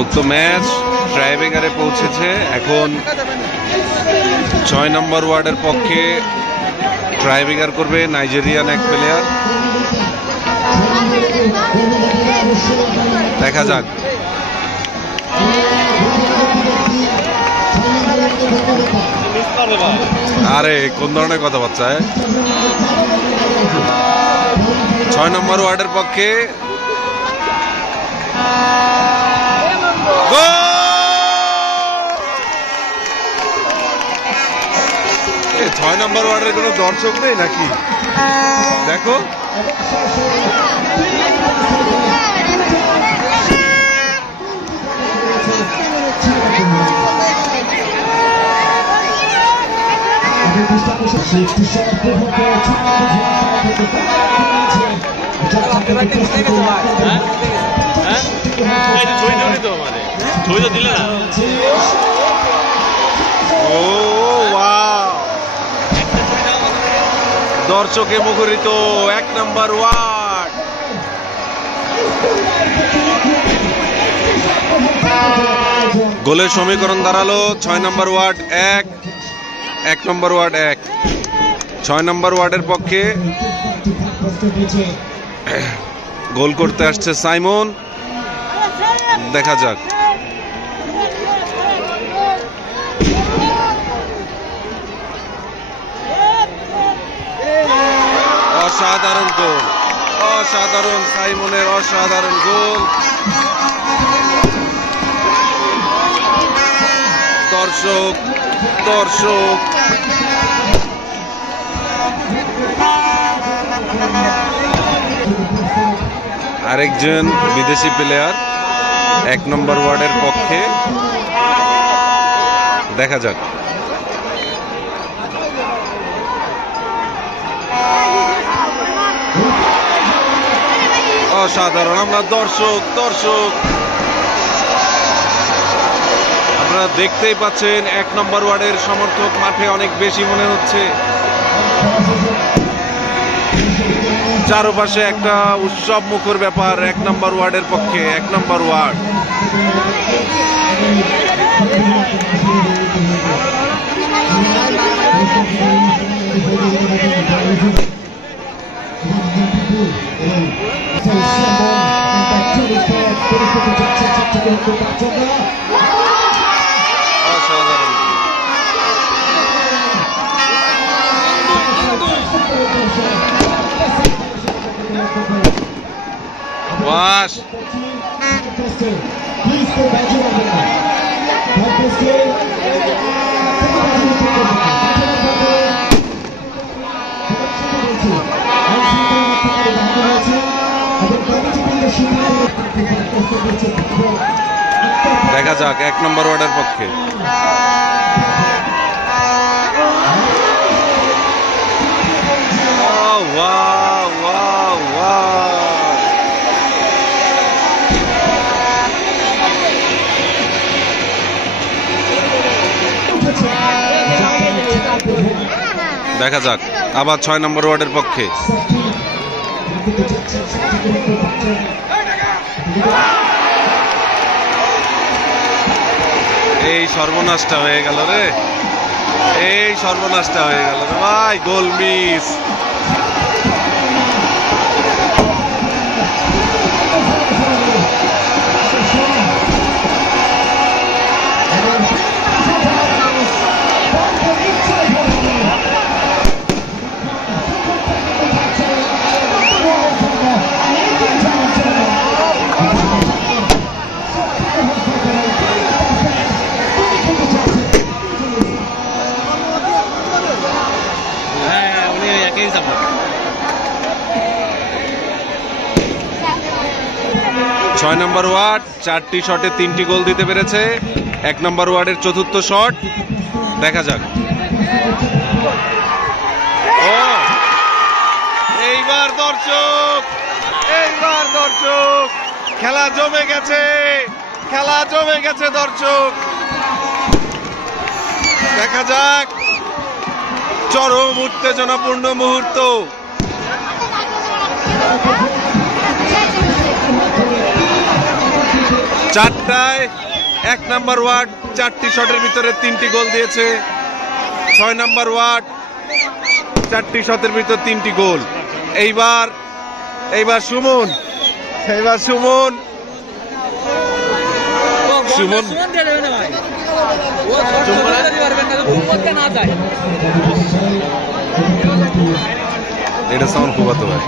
উক্ত ম্যাচ ট্রাইব্রেকারে পৌঁছেছে। এখন 6 নম্বর ওয়ার্ডের পক্ষে ট্রাইব্রেকার করবে নাইজেরিয়ান এক প্লেয়ার। দেখা যাক। আরে কোন ধরনের কথাবার্তা? 6 নম্বর ওয়ার্ডের পক্ষে 6 নম্বর ওয়ার্ডের কোনো দর্শক নেই নাকি? দেখো দর্শকে মুখরিত 1 নম্বর ওয়ার্ড। গোলের সমীকরণ দাঁড়ালো 6 নম্বর ওয়ার্ড 1 নম্বর ওয়ার্ড 1। 6 নম্বর ওয়ার্ডের পক্ষে গোল করতে আসছে সাইমন। দেখা যাক। অসাধারণ গোল, অসাধারণ সাইমনের অসাধারণ গোল। দর্শক দর্শক আরেকজন বিদেশি প্লেয়ার 1 নম্বর ওয়ার্ডের পক্ষে। দেখা যাক। অসাধারণ। আমরা দর্শক আপনারা দেখতেই পাচ্ছেন 1 নম্বর ওয়ার্ডের সমর্থক মাঠে অনেক বেশি মনে হচ্ছে। চারপাশে একটা উৎসব মুখর ব্যাপার 1 নম্বর ওয়ার্ডের পক্ষে। 1 নম্বর ওয়ার্ড অসাধারণ। বাস দেখা যাক 1 নম্বর ওয়ার্ডের পক্ষে। দেখা যাক আবার 6 নম্বর ওয়ার্ডের পক্ষে। এই সর্বনাশটা হয়ে গেল রে, এই সর্বনাশটা হয়ে গেল রে ভাই। Goal miss. ছয় নম্বর ওয়ার্ড 4টি শটে 3টি গোল দিতে পেরেছে। 1 নম্বর ওয়ার্ডের চতুর্থ শট। দেখা যাক। এইবার দর্শক, এইবার দর্শক, খেলা জমে গেছে, খেলা জমে গেছে দর্শক। দেখা যাক, চরম উত্তেজনাপূর্ণ মুহূর্ত। চারটায় 1 নম্বর ওয়ার্ড 4টি শটের ভিতরে 3টি গোল দিয়েছে। 6 নম্বর ওয়ার্ড 4টি শটের ভিতর 3টি গোল। এইবার সুমন এটা সাউন্ড খুব ভাই।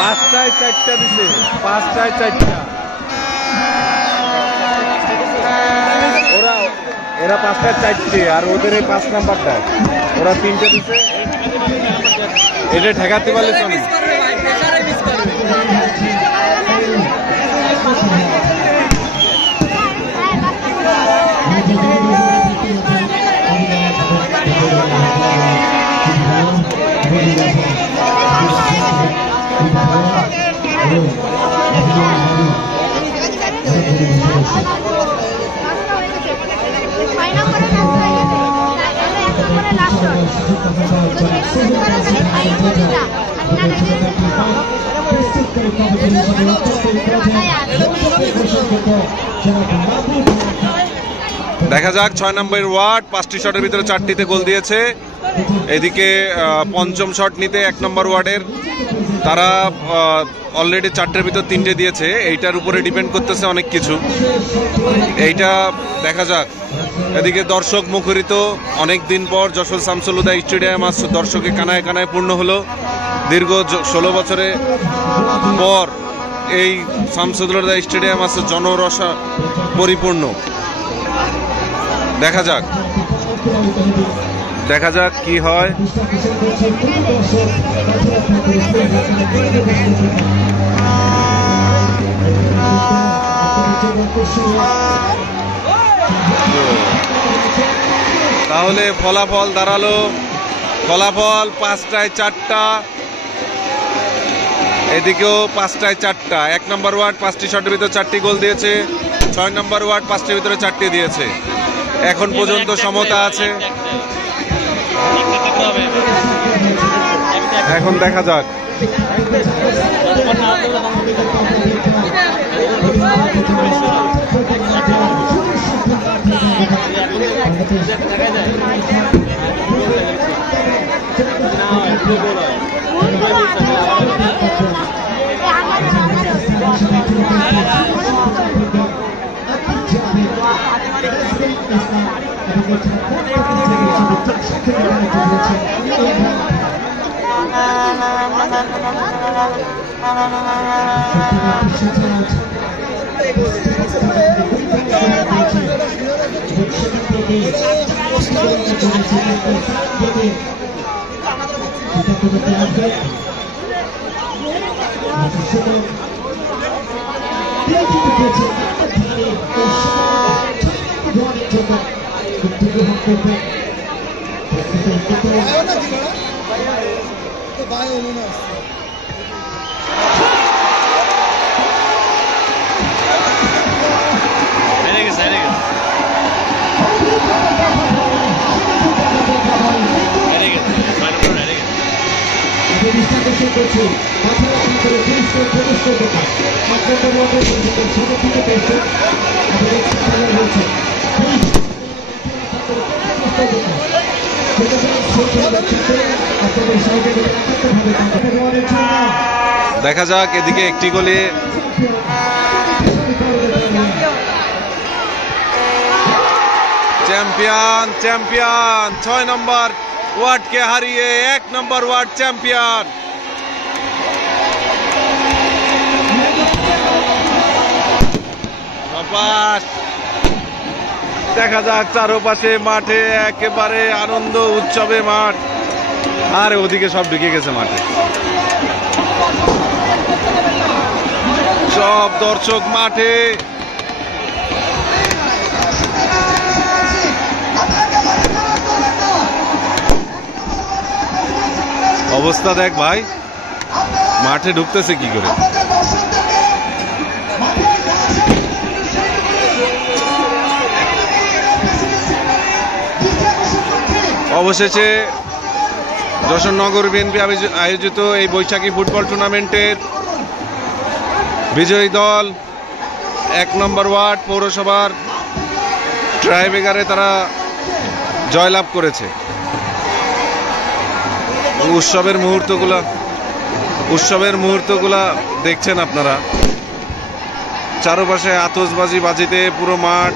পাঁচটায় 4টা দিছে, 5টায় 4টা। এরা 5টায় 4টে, আর ওদের এই 5 নাম্বারটা ওরা 3টে দিছে। এটা ঠেকাতে পারলে চলে। দেখা যাক 6 নম্বর ওয়ার্ড 5টি শটের ভিতরে 4টিতে গোল দিয়েছে। এদিকে পঞ্চম শট নিতে 1 নম্বর ওয়ার্ডের তারা অলরেডি 4টের ভিতর 3টে দিয়েছে। এইটার উপরে ডিপেন্ড করতেছে অনেক কিছু, এইটা দেখা যাক। এদিকে দর্শক মুখরিত, অনেক দিন পর যশোর শামসুল হুদা স্টেডিয়াম দর্শকে কানায় কানায় পূর্ণ হলো। দীর্ঘ 16 বছরে পর এই শামসুল হুদা স্টেডিয়াম আছে জনরসা পরিপূর্ণ। দেখা যাক কি হয়। তাহলে ফলাফল দাঁড়ালো, 5টায় 4টা, এদিকেও 5টায় 4টা। 1 নম্বর ওয়ার্ড 5টি শটের ভিতরে 4টি গোল দিয়েছে। 6 নম্বর ওয়ার্ড 5টির ভিতরে 4টি দিয়েছে। এখন পর্যন্ত সমতা আছে। এখন দেখা যাক। দেখা যাক। এদিকে একটি গোলে চ্যাম্পিয়ন 6 নম্বর ওয়ার্ডকে হারিয়ে 1 নম্বর ওয়ার্ড চ্যাম্পিয়ন। দেখা যাক চারপাশে মাঠে একেবারে আনন্দ উৎসবে মাঠ, আর ওদিকে সব ঢুকে গেছে মাঠে, সব দর্শক মাঠে। অবস্থা দেখ ভাই, মাঠে ঢুকতেছে কি করে। অবশেষে যশোর নগর বিএনপি আয়োজিত এই বৈশাখী ফুটবল টুর্নামেন্টের বিজয়ী দল 1 নম্বর ওয়ার্ড পৌরসভার ট্রাইবেগারে তারা জয়লাভ করেছে। উৎসবের মুহূর্তগুলা দেখছেন আপনারা, চারপাশে আতশবাজি বাজিতে পুরো মাঠ